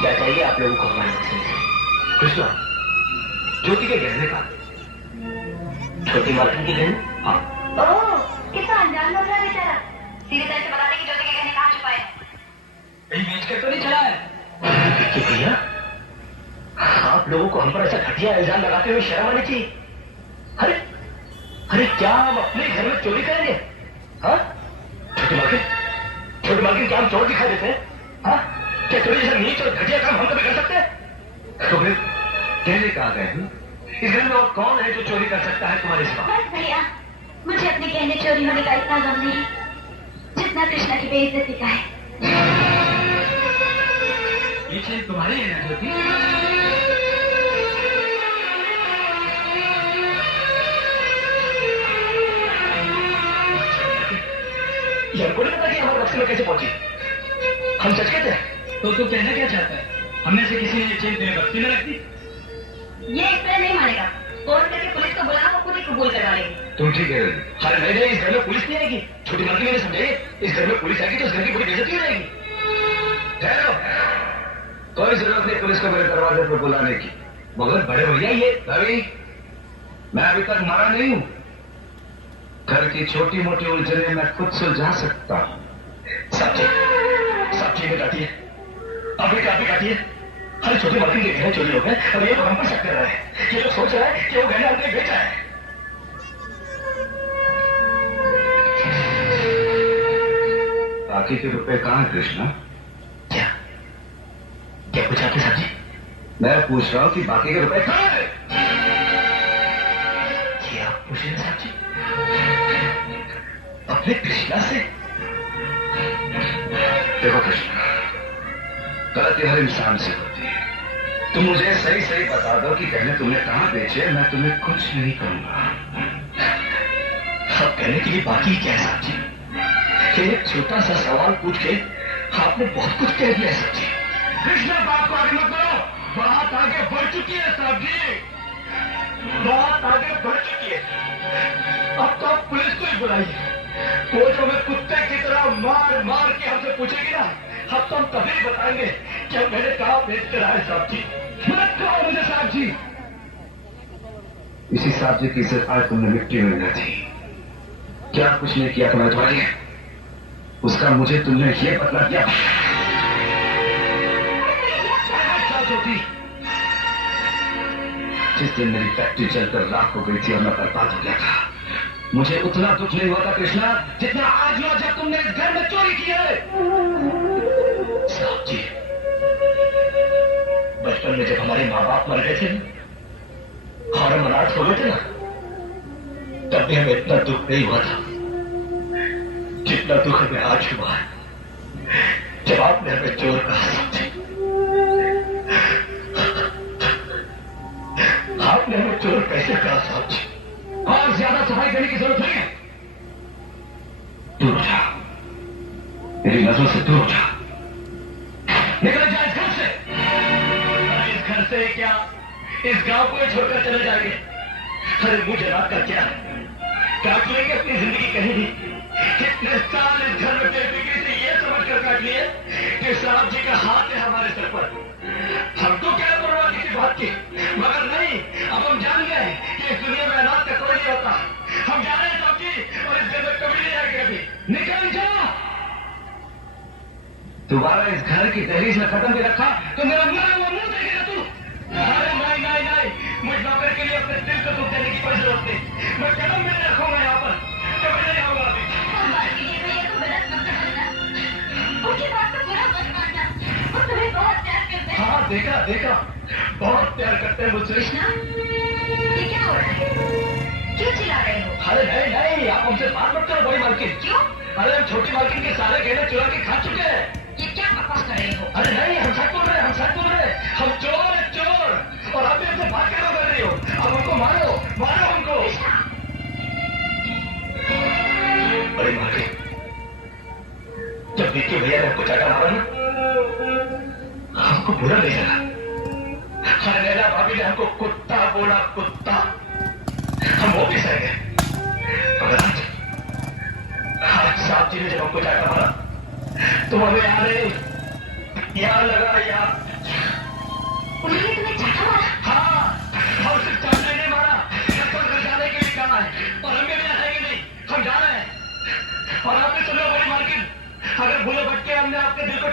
क्या चाहिए आप लोगों को हमारे बक्से से? कृष्णा, ज्योति के गहने का। छोटी मालकिन के गहने? हाँ। ओह, कितना अनजान लोग है बेचारा। सीधे तरह से बता दे कि ज्योति के गहने कहाँ छुपाए हैं। कहीं बेच कर तो नहीं चला है? भैया, आप लोगों को हम पर ऐसा घटिया इल्जाम लगाते हुए शर्म आनी चाहिए। अरे अरे, क्या हम अपने घर में चोरी करेंगे? हाँ, छोटी मालकिन क्या हम चोर दिखाई देते हैं? हाँ, क्या चोरी जैसा नीच और घटिया काम हम कभी कर सकते हैं? तो फिर कहने कहा गए हैं? इस घर में और कौन है जो चोरी कर सकता है तुम्हारे सिवा? बस भैया, मुझे अपने गहने चोरी होने का इतना गम नहीं जितना कृष्णा की बेइज्जती का है। ये चीज तुम्हारी है ना ज्योति? ये हमको नहीं पता कि हमारे बक्से में कैसे पहुंची। हम सच कहते हैं। तो तू कहना क्या चाहता है? हमने से किसी ने चेन तेरे बक्से में रख दी? ये इस तरह नहीं मानेगा। फोन करके पुलिस को बुलाना, वो खुद ही कबूल करवा लेगी। तुम ठीक कह रही। अरे नहीं नहीं, इस घर में पुलिस नहीं आएगी। छोटी मालकिन ने समझाइए, इस घर में पुलिस आएगी तो इस घर की पूरी बेइज्जती हो जाएगी। ठहरो, कोई जरूरत नहीं पुलिस को मेरे दरवाजे पर बुलाने की। मगर बड़े भैया ये रवि, मैं अभी तक मारा नहीं हूं। घर की छोटी मोटी उलझने मैं खुद सुलझा सकता हूं। साक्षी में काटिए, अभी काटिए। हर छोटी मालकिन के गहने चोरी हो गए और ये लोग हम पर शक कर रहे हैं। ये लोग सोच रहे हैं कि वो गहने हमने बेचा है। बाकी के रुपए कहां है कृष्णा? क्या पूछा आपने साहब जी? मैं पूछ रहा हूं कि बाकी के रुपए कहां है? ये आप पूछ रहे हैं साहब जी अपने कृष्णा से? देखो कृष्णा, गलती हर इंसान से होती है। तुम मुझे सही सही बता दो कि गहने तुमने कहां बेचे, मैं तुम्हें कुछ नहीं कहूंगा। अब कहने के लिए बाकी क्या है साहब जी? कि एक छोटा सा सवाल पूछ के आपने बहुत कुछ कह दिया साहब जी। कृष्णा, बात को आगे मत करो, बात आगे बढ़ चुकी है साहब जी, बात आगे बढ़ चुकी है। अब तो आप पुलिस को ही बुलाइए। वो जो हमें कुत्ते की तरह मार मार के हमसे पूछेगी ना, अब तो हम तभी बताएंगे कि हम मैंने कहा बेच कर आए साहब जी। मत कहो मुझे साहब जी। इसी साहब जी की इज्जत आज तुमने मिट्टी में मिला थी। क्या कुछ नहीं किया तुम्हें तुम्हारी, उसका मुझे तुमने ये बदला दिया। ज्योति, जिस दिन मेरी फैक्ट्री जलकर राख हो गई थी और मैं बर्बाद हो गया था, मुझे उतना दुख नहीं हुआ था कृष्णा जितना आज हुआ जब तुमने इस घर में चोरी की है। साहब जी, बचपन में जब हमारे माँ बाप मर गए थे और हम अनाथ हो गए थे ना, तब भी हमें इतना दुख नहीं हुआ था जितना दुख हमें आज हुआ है जब आपने हमें चोर कहा। साहब जी, आपने हमें चोर कैसे कहा साहब जी? और ज्यादा सफाई करने की जरूरत नहीं है। दूर जा, मेरी नजरों से दूर जा, निकल जा इस घर से। इस घर से क्या, इस गांव को छोड़कर चले जाएंगे? अरे मुझे रात का क्या काट लेंगे अपनी जिंदगी कहीं भी। कितने साल इस घर में बेफिक्री से ये समझ कर काट लिए कि साहब जी का हाथ है हमारे सर पर। हमको क्या परवाह किसी बात की, मगर नहीं, अब हम जान गए कि इस दुनिया में अनाथ का कोई नहीं होता। हम जा रहे हैं साहब जी, और इस घर में कभी नहीं आएंगे अभी। निकल जा। दोबारा इस घर की दहलीज में कदम भी रखा तो मेरा मरा हुआ मुंह देखेगा तू। अरे नहीं नहीं नहीं, मुझ नौकर के लिए अपने दिल को दुख देने की कोई जरूरत नहीं। मैं कदम भी नहीं रखूंगा यहाँ पर, कभी नहीं आऊंगा अभी। भैया तुम गलत मत समझना, उनकी बात को बुरा मत मानना, वो तुम्हें बहुत प्यार करते हैं। हाँ देखा, बहुत प्यार करते हैं मुझसे। कृष्णा, ये क्या हो रहा है? क्यों चिल्ला रहे हो? अरे नहीं, आप हमसे बात मत करो बड़ी मालकिन। क्यों? अरे हम छोटी मालकिन के सारे गहने चुरा के खा चुके हैं। ये क्या बकवास कर रहे हो? अरे नहीं, हम सच बोल रहे हैं, हम चोर हैं, चोर। और आप भी हमसे बात क्या कर रही हो? अब हमको मारो हमको। बड़ी मालकिन, जब विक्की भैया ने हमको चाटा मारा ना, हमको बुरा नहीं लगा। अरे नैना भाभी ने हमको कुत्ता बोला, कुत्ता। हम वो भी सह गए। मगर आज साहब जी ने जब हमको चाटा मारा तो हमें यहाँ लगा, यहाँ उन्होंने तुम्हें चाटा मारा? हाँ, और सिर्फ चाटने नहीं मारा, कसम घर जाने के लिए कहा है, और हम भी रहेंगे नहीं, हम जा रहे हैं। और आपने सुन लो बड़ी मालकिन, अगर भूले भटके हमने आपके दिल को